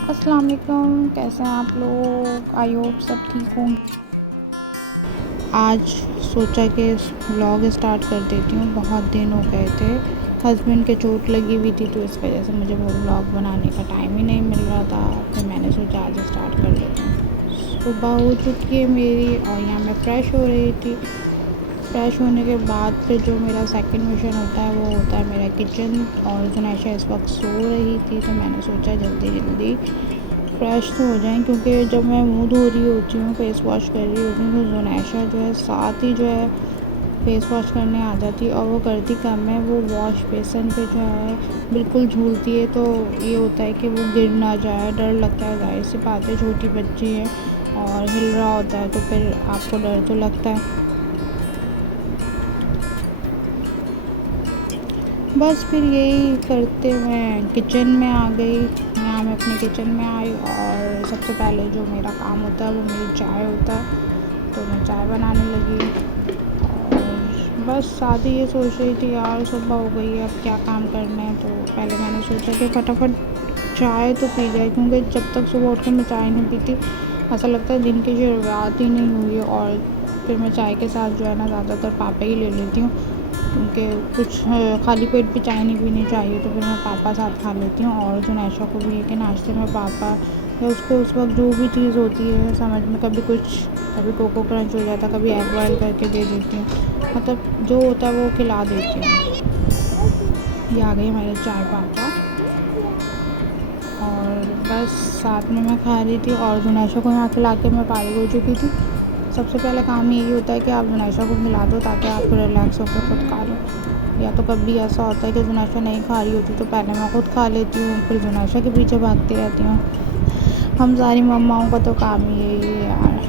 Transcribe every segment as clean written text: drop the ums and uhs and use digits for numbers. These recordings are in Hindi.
अस्सलाम वालेकुम, कैसे हैं आप लोग। आई होप सब ठीक होंगे। आज सोचा कि व्लॉग स्टार्ट कर देती हूँ। बहुत दिन हो गए थे, हस्बैंड के चोट लगी हुई थी तो इस वजह से मुझे वो व्लॉग बनाने का टाइम ही नहीं मिल रहा था। फिर मैंने सोचा आज स्टार्ट कर लेती हूँ। सुबह हो चुकी है मेरी और यहाँ मैं फ़्रेश हो रही थी। फ्रेश होने के बाद फिर जो मेरा सेकंड मिशन होता है वो होता है मेरा किचन। और जुनैशा इस वक्त सो रही थी तो मैंने सोचा जल्दी जल्दी फ्रेश तो हो जाएं, क्योंकि जब मैं मुंह धो रही होती हूँ, फेस वॉश कर रही होती हूँ, तो जुनैशा जो है साथ ही जो है फेस वॉश करने आ जाती है। और वो करती कम है, वो वॉश बेसन पे जो है बिल्कुल झूलती है। तो ये होता है कि वो गिर ना जाए, डर लगता है। जाहिर सी बात है, छोटी बच्ची है और हिल रहा होता है तो फिर आपको डर तो लगता है। बस फिर यही करते हुए किचन में आ गई। यहाँ मैं अपने किचन में आई और सबसे पहले जो मेरा काम होता है वो मेरी चाय होता है, तो मैं चाय बनाने लगी। और बस साथ ही ये सोच रही थी यार सुबह हो गई है, अब क्या काम करना है। तो पहले मैंने सोचा कि फटाफट चाय तो पी जाए, क्योंकि जब तक सुबह उठ के मैं चाय नहीं पीती ऐसा लगता है दिन की शुरुआत ही नहीं हुई है। और फिर मैं चाय के साथ जो है ना ज़्यादातर पापा ही ले लेती हूँ, क्योंकि कुछ खाली पेट भी चाय नहीं पीनी चाहिए। तो फिर मैं पापा साथ खा लेती हूँ। और जुनैशा को भी है कि नाश्ते में पापा या उसको उस वक्त जो भी चीज़ होती है समझ में, कभी कोको क्रंच हो जाता, कभी एग बॉयल करके दे देती हूँ, मतलब जो होता है वो खिला देती हूँ। ये आ गई हमारे चाय पापा। और बस साथ में मैं खा रही थी और जुनैशा को यहाँ खिला के मैं फारिग हो चुकी थी। सबसे पहले काम यही होता है कि आप जुनैशा को खिला दो ताकि आप रिलैक्स होकर खुद खा लो। या तो कभी ऐसा होता है कि जुनैशा नहीं खा रही होती तो पहले मैं खुद खा लेती हूँ, फिर जुनैशा के पीछे भागती रहती हूँ। हम सारी मम्माओं का तो काम ही यही है यार।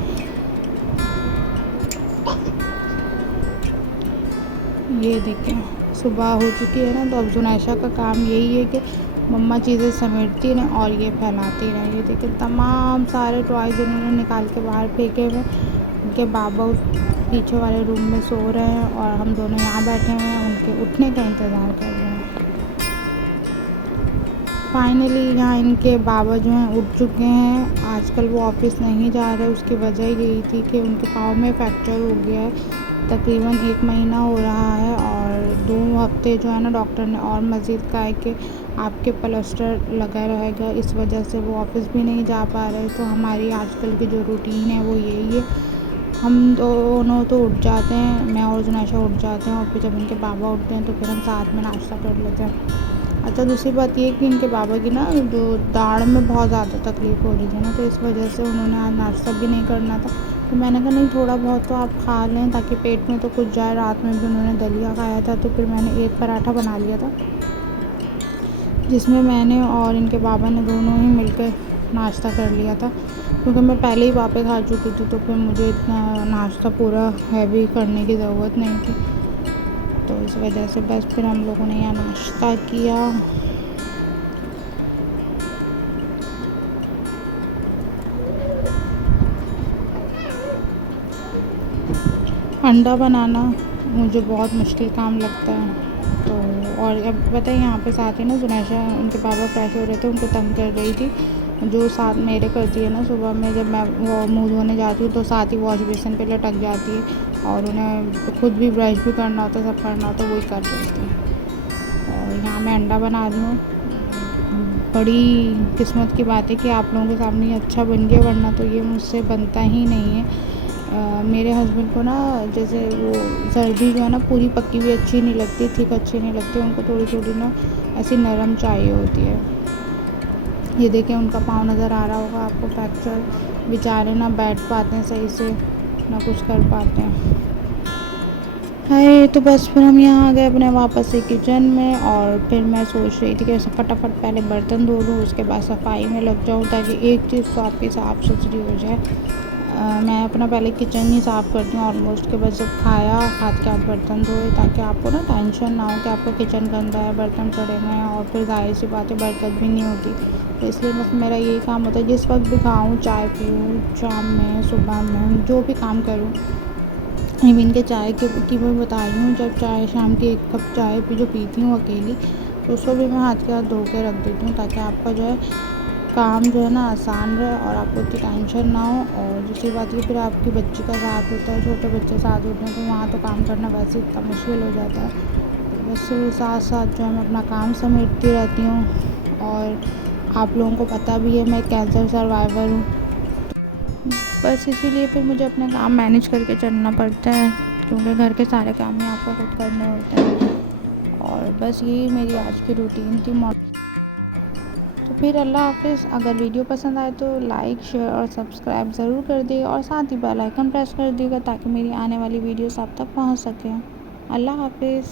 ये देखें सुबह हो चुकी है ना, तो अब जुनैशा का काम यही है कि मम्मा चीज़ें समेटती रहें और ये फैलाती रहें। ये देखें तमाम सारे टॉयज़ इन्होंने निकाल के बाहर फेंके हुए। उनके बाबा पीछे वाले रूम में सो रहे हैं और हम दोनों यहाँ बैठे हुए हैं उनके उठने का इंतज़ार कर रहे हैं। फाइनली यहाँ इनके बाबा जो हैं उठ चुके हैं। आजकल वो ऑफिस नहीं जा रहे, उसकी वजह यही थी कि उनके पाँव में फ्रैक्चर हो गया है। तकरीबन 1 महीना हो रहा है और 2 हफ्ते जो है ना डॉक्टर ने और मज़ीद कहा है कि आपके प्लास्टर लगा रहेगा। इस वजह से वो ऑफिस भी नहीं जा पा रहे। तो हमारी आजकल की जो रूटीन है वो यही है, हम दोनों तो उठ जाते हैं, मैं और जुनैशा उठ जाते हैं और फिर जब इनके बाबा उठते हैं तो फिर हम साथ में नाश्ता कर लेते हैं। अच्छा दूसरी बात ये कि इनके बाबा की ना जो दाढ़ में बहुत ज़्यादा तकलीफ़ हो रही थी ना, तो इस वजह से उन्होंने आज नाश्ता भी नहीं करना था। तो मैंने कहा नहीं थोड़ा बहुत तो आप खा लें ताकि पेट में तो कुछ जाए। रात में भी उन्होंने दलिया खाया था तो फिर मैंने एक पराठा बना लिया था, जिसमें मैंने और इनके बाबा ने दोनों ही मिलकर नाश्ता कर लिया था, क्योंकि मैं पहले ही वापस आ चुकी थी तो फिर मुझे इतना नाश्ता पूरा हैवी करने की ज़रूरत नहीं थी। तो इस वजह से बस फिर हम लोगों ने यहाँ नाश्ता किया। अंडा बनाना मुझे बहुत मुश्किल काम लगता है। तो और अब बताइए यहाँ पे साथ ही ना जुनैशा उनके पापा फ्रेश हो रहे थे, उनको तंग कर रही थी। जो साथ मेरे करती है ना, सुबह में जब मैं वो मुँह धोने जाती हूँ तो साथ ही वॉश बेसिन पे लटक जाती है और उन्हें खुद भी ब्रश भी करना होता है, सब करना होता है, वही कर रही थी। और यहाँ मैं अंडा बना रही हूँ। बड़ी किस्मत की बात है कि आप लोगों के सामने ये अच्छा बन गया, वरना तो ये मुझसे बनता ही नहीं है। मेरे हस्बैंड को ना जैसे वो सर्दी जो है ना पूरी पकी हुई अच्छी नहीं लगती, थिक अच्छी नहीं लगती, उनको थोड़ी थोड़ी ना ऐसी नरम चाहिए होती है। ये देखें उनका पाँव नज़र आ रहा होगा आपको, फ्रैक्चर, बेचारे ना बैठ पाते हैं सही से ना कुछ कर पाते हैं। हाय तो बस फिर हम यहाँ आ गए अपने वापस से किचन में और फिर मैं सोच रही थी कि फटाफट पहले बर्तन धो लूँ, उसके बाद सफाई में लग जाऊँ ताकि एक चीज़ साफ़ सुथरी हो जाए। मैं अपना पहले किचन ही साफ़ करती हूँ ऑलमोस्ट, के बाद जब खाया हाथ के आप बर्तन धोए ताकि आपको ना टेंशन ना हो कि आपका किचन गंदा है, बर्तन पड़े हुए हैं और फिर ज़ाहिर सी बात है बरकत भी नहीं होती। तो इसलिए बस मेरा यही काम होता है, जिस वक्त भी खाऊँ, चाय पीऊँ, शाम में सुबह में जो भी काम करूँ। इवन के चाय की मैं बता रही हूँ, जब चाय शाम की 1 कप चाय जो पीती हूँ अकेली, तो उसको भी मैं हाथ के हाथ धो के रख देती हूँ ताकि आपका जो है काम जो है ना आसान रहे और आपको इतनी टेंशन ना हो। और दूसरी बात ये, फिर आपकी बच्ची का साथ होता है, छोटे बच्चे साथ होते हैं, तो वहाँ तो काम करना वैसे ही इतना मुश्किल हो जाता है। तो बस साथ साथ जो है मैं अपना काम समेटती रहती हूँ। और आप लोगों को पता भी है मैं कैंसर सर्वाइवर हूँ, बस इसीलिए फिर मुझे अपने काम मैनेज करके चलना पड़ता है, क्योंकि घर के सारे काम ही आपको खुद करने होते हैं। और बस यही मेरी आज की रूटीन थी। तो फिर अल्लाह हाफ़िज़। अगर वीडियो पसंद आए तो लाइक, शेयर और सब्सक्राइब ज़रूर कर दिए, और साथ ही बेल आइकन प्रेस कर दिएगा ताकि मेरी आने वाली वीडियोस आप तक पहुंच सकें। अल्लाह हाफ़िज़।